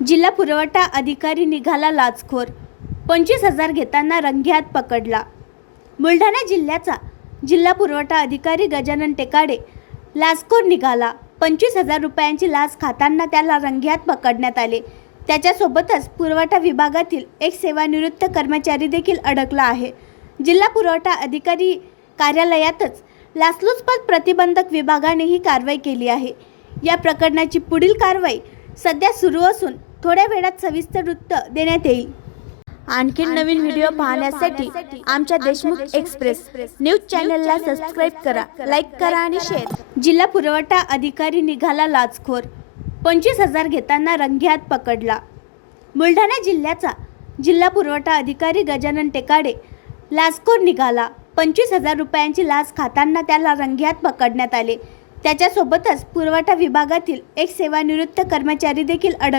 जिल्हा पुरवठा अधिकारी निघाला लाचखोर, 25,000 घेताना रंगेहात पकडला। बुलढाणा जिल्ह्याचा जिल्हा पुरवठा अधिकारी गजानन टेकाडे लाचखोर निघाला। 25,000 रुपयांची लाच खाताना त्याला रंगेहात पकडण्यात आले। त्याच्यासोबतच पुरवठा विभागातील एक सेवानिवृत्त कर्मचारी देखील अडकला आहे। जिल्हा पुरवठा अधिकारी कार्यालयातच लाचलुचपत प्रतिबंधक विभागाने ही कारवाई केली आहे। या प्रकरणाची पुढील कारवाई सध्या सुरू असून थोड्या वेळात सविस्तर वृत्त देण्यात येईल। आणखी नवीन व्हिडिओ पाहण्यासाठी आमच्या देशमुख एक्सप्रेस न्यूज चॅनलला सबस्क्राइब करा, लाईक करा आणि शेअर। जिल्हा पुरवठा अधिकारी निघाला लाचखोर, 25,000 घेताना रंगेहात पकडला। बुलढाणा जिल्ह्याचा जिल्हा पुरवठा अधिकारी गजानन टेकाडे लाचखोर निघाला। 25,000 रुपयांची लाच खाताना त्याला रंगेहात पकडण्यात आले। त्याच्यासोबतच पुरवठा विभागातील एक सेवानिवृत्त कर्मचारी देखील अडकला